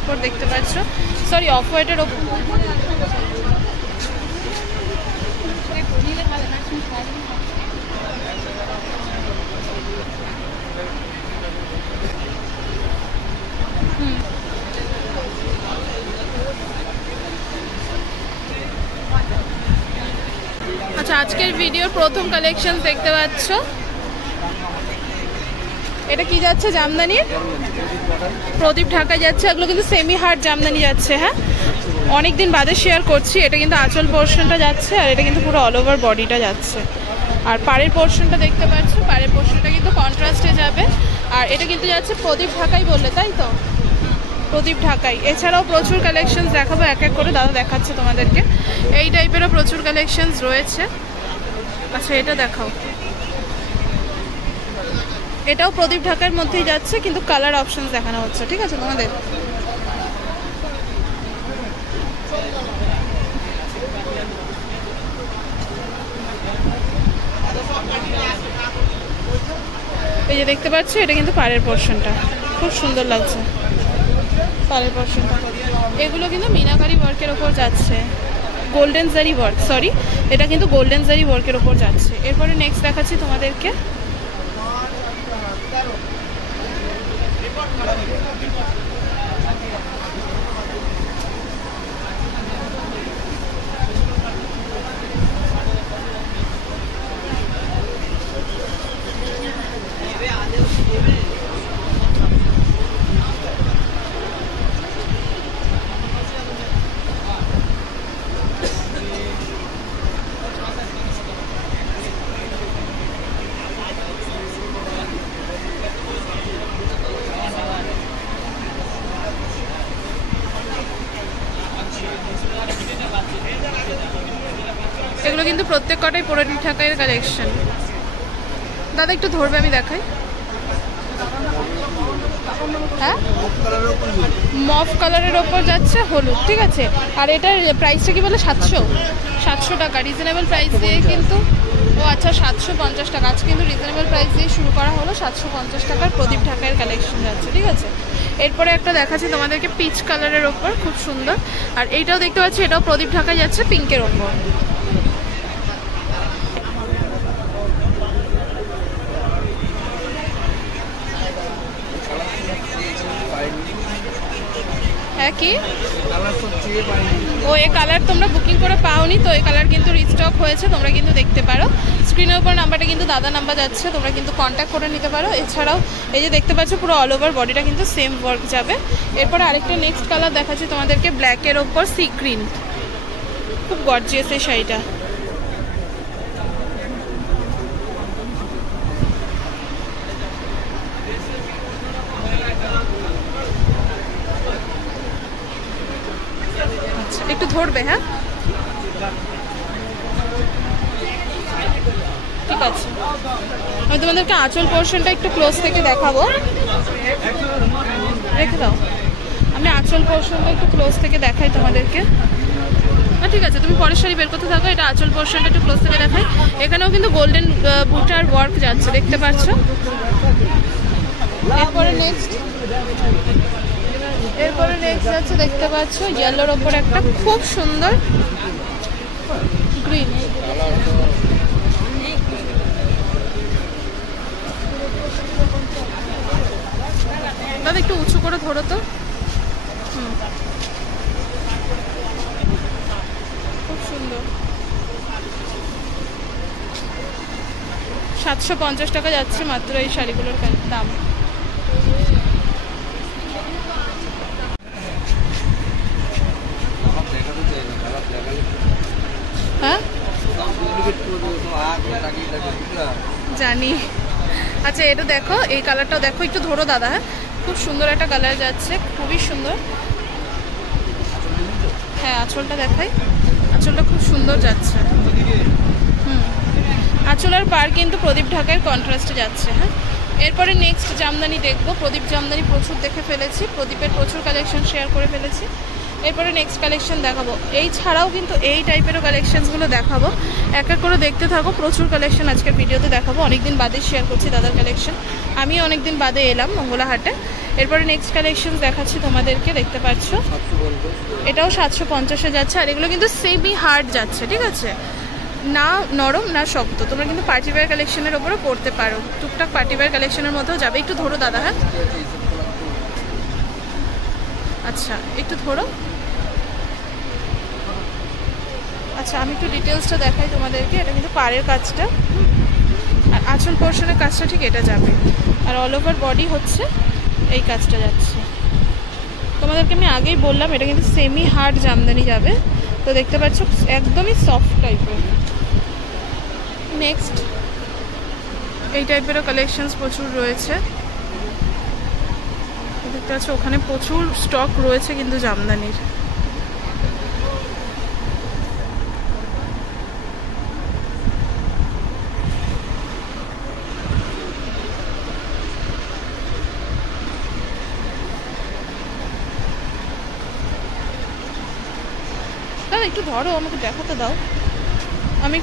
ওপর দেখতে পাচ্ছ, সরি অফ হোয়াইটের ওপর। আচ্ছা, আজকের ভিডিওর প্রথম কালেকশন দেখতে পাচ্ছ, এটা কি যাচ্ছে? জামদানি, প্রদীপ ঢাকায় যাচ্ছে। এগুলো কিন্তু সেমি হার্ড জামদানি যাচ্ছে। হ্যাঁ, অনেকদিন বাদে শেয়ার করছি। এটা কিন্তু আঁচল পোর্শনটা যাচ্ছে, আর এটা কিন্তু পুরো অল ওভার বডিটা যাচ্ছে। আর পাড়ের পোর্শনটা দেখতে পাচ্ছ, পাড়ের পোর্শনটা কিন্তু কন্ট্রাস্টে যাবে। আর এটা কিন্তু যাচ্ছে প্রদীপ ঢাকাই বললে, তাই তো? প্রদীপ ঢাকাই। এছাড়াও প্রচুর কালেকশনস দেখাবো, এক এক করে দাদা দেখাচ্ছে তোমাদেরকে। এই টাইপেরও প্রচুর কালেকশনস রয়েছে। আচ্ছা, এটা দেখাও। এটাও প্রদীপ ঢাকার মধ্যেই যাচ্ছে, কিন্তু কালার অপশনস দেখানো হচ্ছে। ঠিক আছে তোমাদের? এই যে দেখতে পাচ্ছ, এটা কিন্তু পাড়ের পোর্শনটা খুব সুন্দর লাগছে। পাড়ের পোর্শনটা এগুলো কিন্তু মিনাকারি ওয়ার্কের ওপর যাচ্ছে, গোল্ডেন জারি ওয়ার্ক, সরি এটা কিন্তু গোল্ডেন জারি ওয়ার্কের ওপর যাচ্ছে। এরপরে নেক্সট দেখাচ্ছি তোমাদেরকে। এগুলো কিন্তু প্রত্যেক কটাই প্রদীপ ঢাকাইয়ের কালেকশন। দাদা একটু ধরবে, আমি দেখাই। হ্যাঁ, মফ কালারের ওপর যাচ্ছে হলুদ। ঠিক আছে, আর এটার প্রাইসটা কি বলে? 700 টাকা। রিজনেবল প্রাইস দিয়ে কিন্তু, ও আচ্ছা 750 টাকা। আজ কিন্তু রিজনেবল প্রাইস দিয়ে শুরু করা হলো। 750 টাকার প্রদীপ ঢাকাইয়ের কালেকশন যাচ্ছে। ঠিক আছে, এরপরে একটা দেখাচ্ছি তোমাদেরকে পিচ কালারের ওপর, খুব সুন্দর। আর এইটাও দেখতে পাচ্ছি, এটাও প্রদীপ ঢাকায় যাচ্ছে পিঙ্কের ওপর। হ্যাঁ, কি ও এই কালার তোমরা বুকিং করে পাওনি তো? এই কালার কিন্তু রিস্টক হয়েছে, তোমরা কিন্তু দেখতে পারো। স্ক্রিনের উপর নাম্বারটা কিন্তু দাদা নাম্বার যাচ্ছে, তোমরা কিন্তু কন্ট্যাক্ট করে নিতে পারো। এছাড়াও এই যে দেখতে পাচ্ছ, পুরো অল ওভার বডিটা কিন্তু সেম ওয়ার্ক যাবে। এরপর আরেকটা নেক্সট কালার দেখাচ্ছি তোমাদেরকে, ব্ল্যাকের ওপর সি গ্রিন, খুব গর্জিয়াস এই শাড়িটা। একটু ধরবে। হ্যাঁ, ঠিক আছে। আমি তোমাদেরকে আঁচল পোর্শনটা একটু ক্লোজ থেকে দেখাবো। রেখে দাও, আমি আঁচল পোর্শনটা একটু ক্লোজ থেকে দেখাই তোমাদেরকে। ঠিক আছে, তুমি পরের শাড়ি বের করতে থাকো। এটা আঁচল পোর্শনটা একটু ক্লোজ থেকে দেখাই। এখানেও কিন্তু গোল্ডেন বুটার ওয়ার্ক যাচ্ছে, দেখতে পাচ্ছ। এরপরে নেক্সট যাচ্ছে, দেখতে পাচ্ছ ইয়েলোর ওপর একটা খুব সুন্দর গ্রিন। দাদা একটু উঁচু করে ধরো তো। খুব সুন্দর। 750 টাকা যাচ্ছে মাত্র এই শাড়িগুলোর দাম। হ্যাঁ, জানি। আচ্ছা, এটা দেখো, এই কালারটাও দেখো, একটু ধরো দাদা। হ্যাঁ, খুব সুন্দর একটা কালার যাচ্ছে, খুবই সুন্দর। হ্যাঁ, আঁচলটা দেখাই। আঁচলটা খুব সুন্দর যাচ্ছে। আঁচল আর পার কিন্তু প্রদীপ ঢাকায় কন্ট্রাস্টে যাচ্ছে। হ্যাঁ, এরপরে নেক্সট জামদানি দেখবো। প্রদীপ জামদানি প্রচুর দেখে ফেলেছি, প্রদীপের প্রচুর কালেকশন শেয়ার করে ফেলেছি। এরপরে নেক্সট কালেকশন দেখাবো। এই ছাড়াও কিন্তু এই টাইপেরও কালেকশনসগুলো দেখাবো, এক এক করে দেখতে থাকো। প্রচুর কালেকশন আজকের ভিডিওতে দেখাবো। অনেকদিন বাদে শেয়ার করছি দাদার কালেকশন। আমি অনেকদিন বাদে এলাম মঙ্গলা হাটে। এরপরে নেক্সট কালেকশন দেখাচ্ছি তোমাদেরকে, দেখতে পাচ্ছ এটাও 750-এ যাচ্ছে। আর এগুলো কিন্তু সেমি হার্ড যাচ্ছে, ঠিক আছে, না নরম না শক্ত। তোমরা কিন্তু পার্টি ওয়্যার কালেকশনের ওপরও পড়তে পারো, টুকটাক পার্টি ওয়্যার কালেকশনের মধ্যেও যাবে। একটু ধরো দাদা, হ্যাঁ আচ্ছা একটু ধরো। আচ্ছা আমি একটু ডিটেলসটা দেখাই তোমাদেরকে। এটা কিন্তু পাড়ের কাজটা, আর আঁচল পোর্শনের কাজটা ঠিক এটা যাবে, আর অল ওভার বডি হচ্ছে এই কাজটা যাচ্ছে। তোমাদেরকে আমি আগেই বললাম এটা কিন্তু সেমি হার্ড জামদানি যাবে। তো দেখতে পাচ্ছ একদমই সফট টাইপের। নেক্সট এই টাইপেরও কালেকশনস প্রচুর রয়েছে, দেখতে পাচ্ছ ওখানে প্রচুর স্টক রয়েছে কিন্তু জামদানির। দাদা একটু ধরো, আমাকে দেখাতে দাও, আমি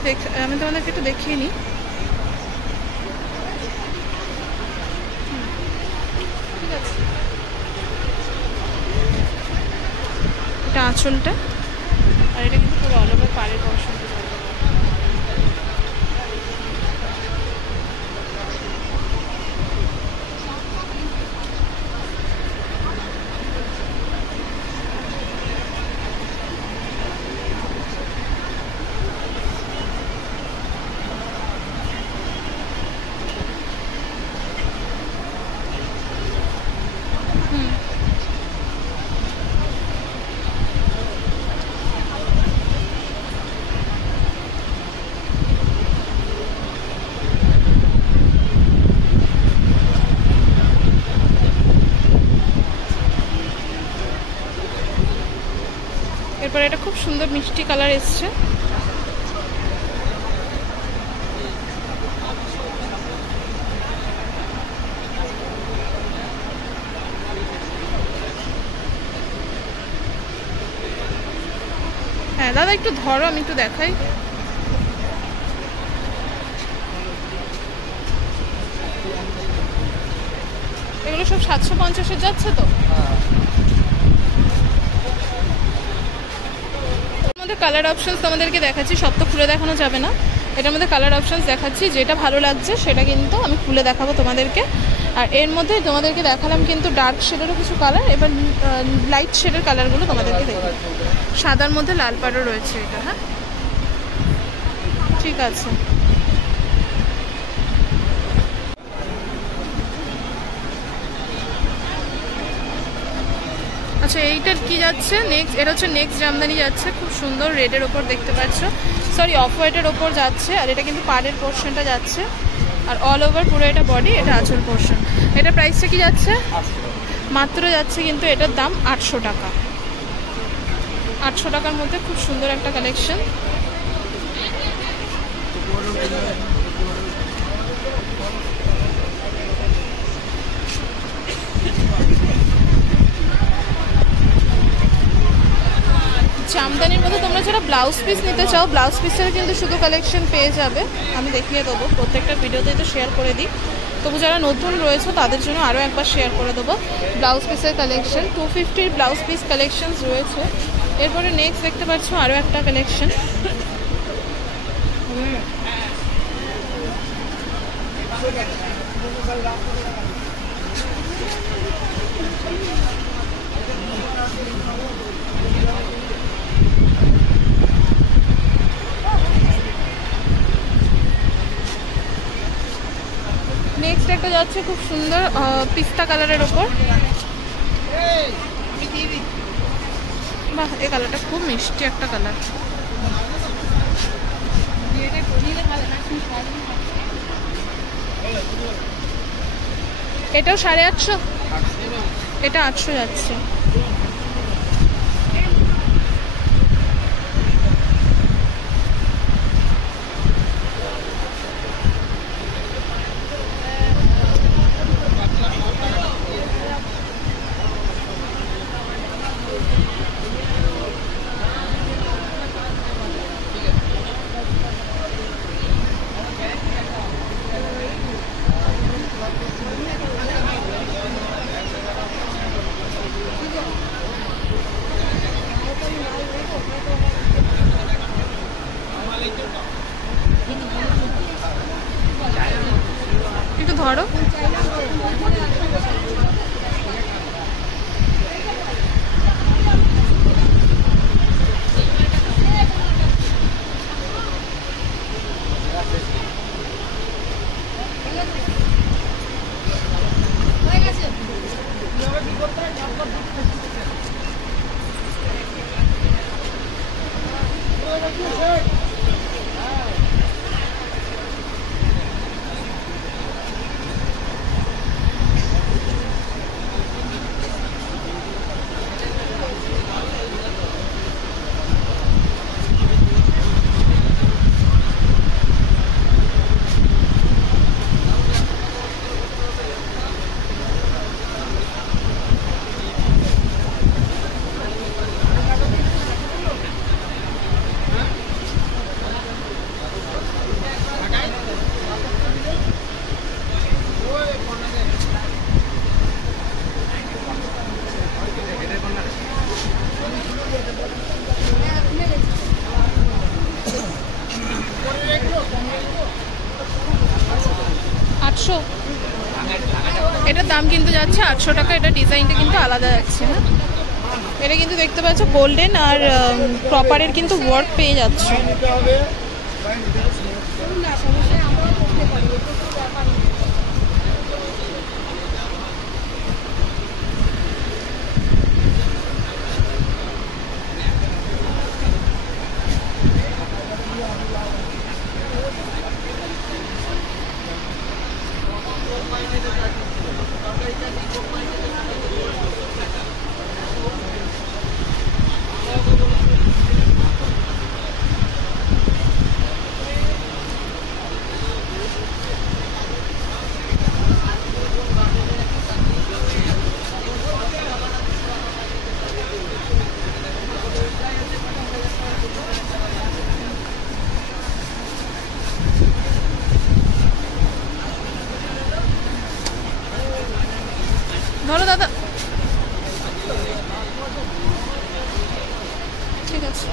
তোমাদেরকে একটু দেখিয়ে নিই। ঠিক আছে, এটা আঁচলটা, আর এটা কিন্তু পুরো অল ওভার পাড়ের পোর্শনটা। এরপরে এটা খুব সুন্দর মিষ্টি কালার এসছে, হ্যাঁ দাদা একটু ধরো আমি একটু দেখাই। এগুলো সব 750-এ যাচ্ছে। তো কালার অপশনস তোমাদেরকে দেখাচ্ছি, সব তো খুলে দেখানো যাবে না। এটার মধ্যে কালার অপশনস দেখাচ্ছি, যেটা ভালো লাগছে সেটা কিন্তু আমি খুলে দেখাবো তোমাদেরকে। আর এর মধ্যে তোমাদেরকে দেখালাম কিন্তু ডার্ক শেডেরও কিছু কালার, এবার লাইট শেডের কালারগুলো তোমাদেরকে দেখো। সাদার মধ্যে লাল পাড়ও রয়েছে এটা, হ্যাঁ ঠিক আছে। আচ্ছা এইটার কি যাচ্ছে নেক্সট, এটা হচ্ছে নেক্সট জামদানি যাচ্ছে, খুব সুন্দর রেডের ওপর দেখতে পাচ্ছ, সরি অফ হোয়াইটের ওপর যাচ্ছে। আর এটা কিন্তু পাড়ের পোর্শনটা যাচ্ছে, আর অল ওভার পুরো এটা বডি, এটা আঁচল পোর্শন। এটা প্রাইসটা কি যাচ্ছে, মাত্র যাচ্ছে কিন্তু এটার দাম 800 টাকা। 800 টাকার মধ্যে খুব সুন্দর একটা কালেকশন। জামদানির মধ্যে তোমরা যারা ব্লাউজ পিস নিতে চাও, ব্লাউজ পিসের কিন্তু শুধু কালেকশন পেয়ে যাবে, আমি দেখিয়ে দেবো প্রত্যেকটা ভিডিওতেই তো শেয়ার করে দিই। তবু যারা নতুন রয়েছে তাদের জন্য আরও একবার শেয়ার করে দেবো ব্লাউজ পিসের কালেকশন। 250 ব্লাউজ পিস কালেকশনস রয়েছে। এরপরে নেক্সট দেখতে পাচ্ছ আরও একটা কালেকশন, নেক্সট একটা যাচ্ছে খুব সুন্দর পিস্তা কালারের ওপর। বাহ এই কালারটা খুব মিষ্টি একটা কালার। এটাও 850, এটা 800 যাচ্ছে। এটার দাম কিন্তু যাচ্ছে 800 টাকা। এটা ডিজাইনটা কিন্তু আলাদা যাচ্ছে। হ্যাঁ, এটা কিন্তু দেখতে পাচ্ছ গোল্ডেন আর প্রপারের কিন্তু ওয়ার্ক পেয়ে যাচ্ছে। ধরো দাদা, ঠিক আছে।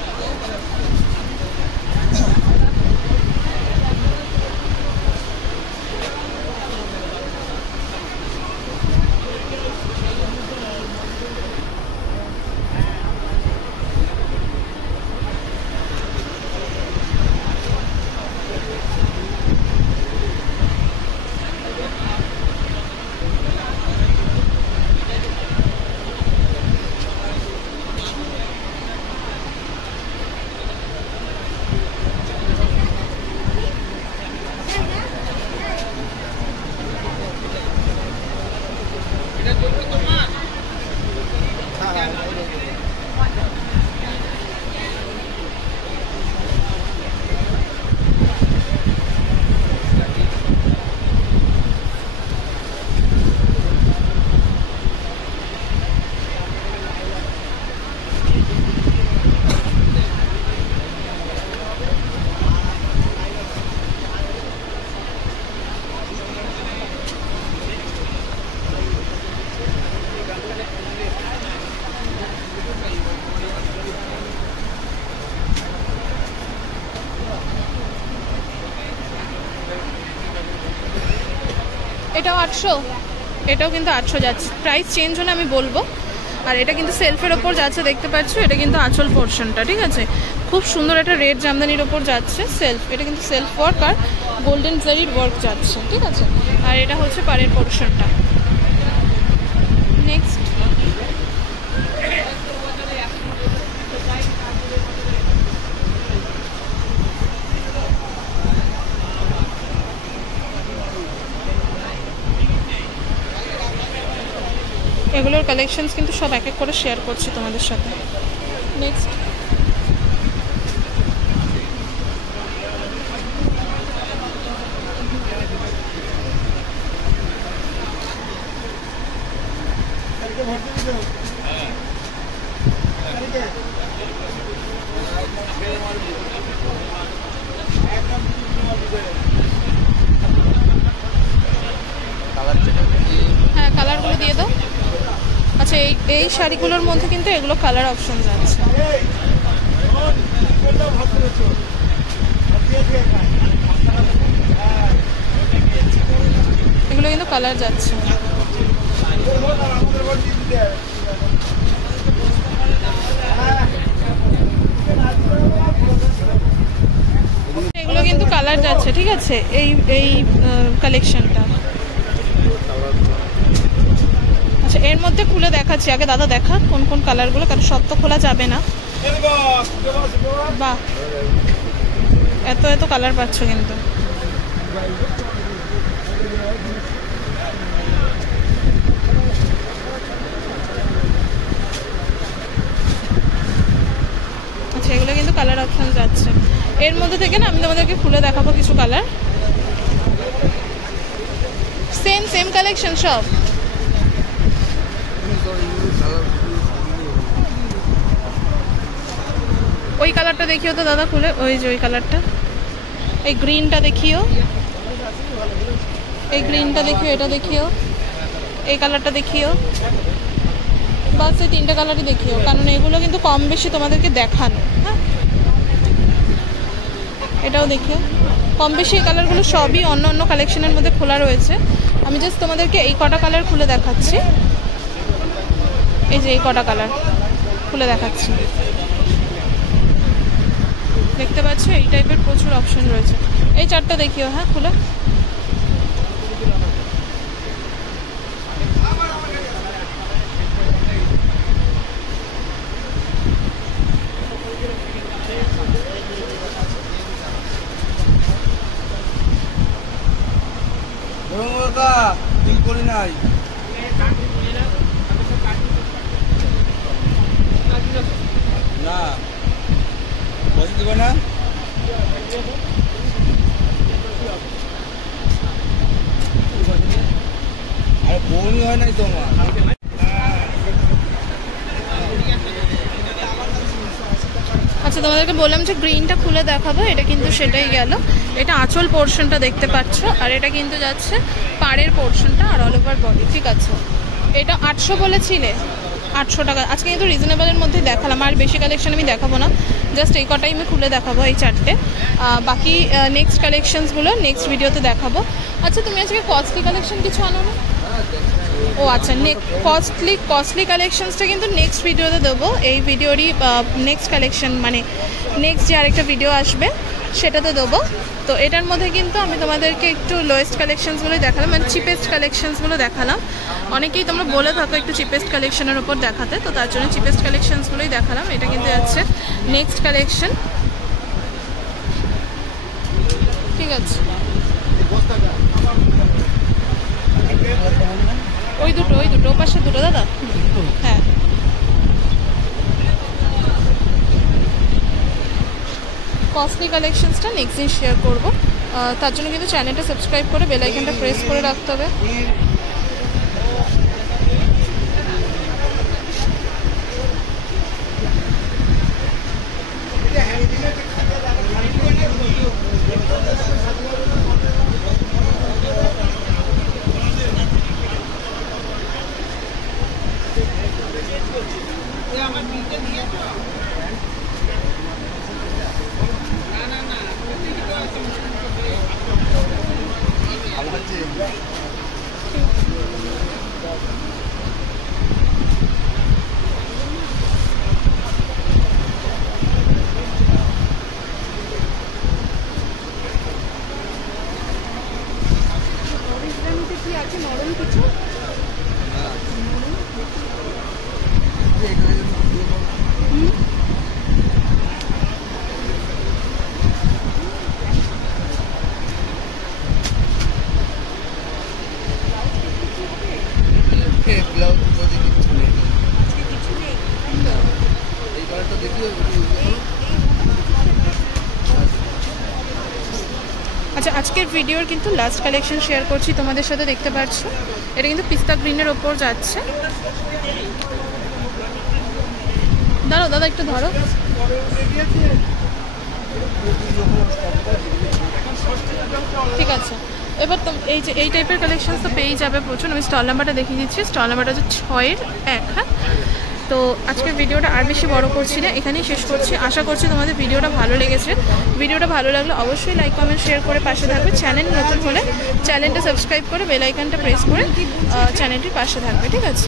এটাও 800, এটাও কিন্তু 800 যাচ্ছে। প্রাইস চেঞ্জ হলে আমি বলবো। আর এটা কিন্তু সেলফের ওপর যাচ্ছে, দেখতে পাচ্ছ। এটা কিন্তু আঁচল পোর্শনটা, ঠিক আছে। খুব সুন্দর একটা রেড জামদানির ওপর যাচ্ছে সেলফ। এটা কিন্তু সেলফ ওয়ার্ক আর গোল্ডেন জারির ওয়ার্ক যাচ্ছে, ঠিক আছে। আর এটা হচ্ছে পাড়ের পোর্শনটা। নেক্সট এগুলোর কালেকশনস কিন্তু সব এক এক করে শেয়ার করছি তোমাদের সাথে। নেক্সট হ্যাঁ, কালারগুলো দিয়ে দাও। আচ্ছা, এই শাড়িগুলোর মধ্যে কিন্তু এগুলো কালার অপশন আছে। এগুলো কিন্তু কালার যাচ্ছে। এগুলো কিন্তু কালার যাচ্ছে, ঠিক আছে। এই কালেকশনটা, আচ্ছা, এর মধ্যে মধ্যে খুলে দেখাচ্ছি, আগে দাদা দেখা কোন কোন কালারগুলো, কারণ সব তো খোলা যাবে না। বাহ, এত এত কালার পাচ্ছ কিন্তু। আচ্ছা, এগুলো কিন্তু কালার অপশন যাচ্ছে। এর মধ্যে থেকে না আমি তোমাদেরকে খুলে দেখাবো কিছু কালার। সেম সেম কালেকশন সব। ওই কালারটা দেখিও তো দাদা খুলে, ওই যে ওই কালারটা, এই গ্রিনটা দেখিও, এই গ্রিনটা দেখিও, এটা দেখিও, এই কালারটা দেখিও, বাস এই তিনটে কালারই দেখিও, কারণ এগুলো কিন্তু কম বেশি তোমাদেরকে দেখানো। হ্যাঁ, এটাও দেখিও, কম বেশি এই কালারগুলো সবই অন্য অন্য কালেকশনের মধ্যে খোলা রয়েছে। আমি জাস্ট তোমাদেরকে এই কটা কালার খুলে দেখাচ্ছি। এই যে এই কটা কালার খুলে দেখাচ্ছি, দেখতে পাচ্ছ এই টাইপের প্রচুর অপশন রয়েছে। এই চারটা দেখিও, হ্যাঁ খুলে। না বসে দেবে না, আর বমি হয় নাই তোমার। আচ্ছা, তোমাদেরকে বললাম যে গ্রিনটা খুলে দেখাবো, এটা কিন্তু সেটাই গেল। এটা আঁচল পোর্শনটা দেখতে পাচ্ছ, আর এটা কিন্তু যাচ্ছে পাড়ের পোর্শনটা আর অল ওভার বডি। ঠিক আছে, এটা 800 বলেছিলে, 800 টাকা। আজকে কিন্তু রিজনেবলের মধ্যে দেখালাম, আর বেশি কালেকশন আমি দেখাবো না, জাস্ট এই কটাই আমি খুলে দেখাবো, এই চারটে। বাকি নেক্সট কালেকশনসগুলো নেক্সট ভিডিওতে দেখাবো। আচ্ছা, তুমি আজকে কস্টলি কালেকশন কিছু আনো না? ও আচ্ছা, কস্টলি কালেকশনসটা কিন্তু নেক্সট ভিডিওতে দেবো। এই ভিডিওরই নেক্সট কালেকশন মানে নেক্সট যে আরেকটা ভিডিও আসবে সেটাতে দেবো। তো এটার মধ্যে কিন্তু আমি তোমাদেরকে একটু লোয়েস্ট কালেকশনসগুলোই দেখালাম, মানে চিপেস্ট কালেকশনসগুলো দেখালাম। অনেকেই তোমরা বলে থাকো একটু চিপেস্ট কালেকশনের উপর দেখাতে, তো তার জন্য চিপেস্ট কালেকশনসগুলোই দেখালাম। এটা কিন্তু যাচ্ছে নেক্সট কালেকশন। ঠিক আছে, ওই দুটো পাশে দুটো দাদা। হ্যাঁ, কস্টলি কালেকশনসটা নেক্সট দিন শেয়ার করবো। তার জন্য কিন্তু চ্যানেলটা সাবস্ক্রাইব করে বেল আইকনটা প্রেস করে রাখতে হবে। আচ্ছা, আজকের ভিডিওর কিন্তু লাস্ট কালেকশন শেয়ার করছি তোমাদের সাথে, দেখতে পাচ্ছ এটা কিন্তু পিস্তা গ্রিনের ওপর যাচ্ছে। দাঁড়াও দাদা, একটু ধরো। ঠিক আছে, এবার তো এই টাইপের কালেকশন তো পেয়ে যাবে প্রচুর। আমি স্টল নাম্বারটা দেখিয়ে দিচ্ছি, স্টল নাম্বারটা হচ্ছে 6-1। হ্যাঁ, তো আজকের ভিডিওটা আর বেশি বড় করছি না, এখানেই শেষ করছি। আশা করছি তোমাদের ভিডিওটা ভালো লেগেছে। ভিডিওটা ভালো লাগলে অবশ্যই লাইক কমেন্ট শেয়ার করে পাশে থাকবে। চ্যানেল নতুন হলে চ্যানেলটা সাবস্ক্রাইব করে বেল আইকনটা প্রেস করে চ্যানেলটির পাশে থাকবে। ঠিক আছে।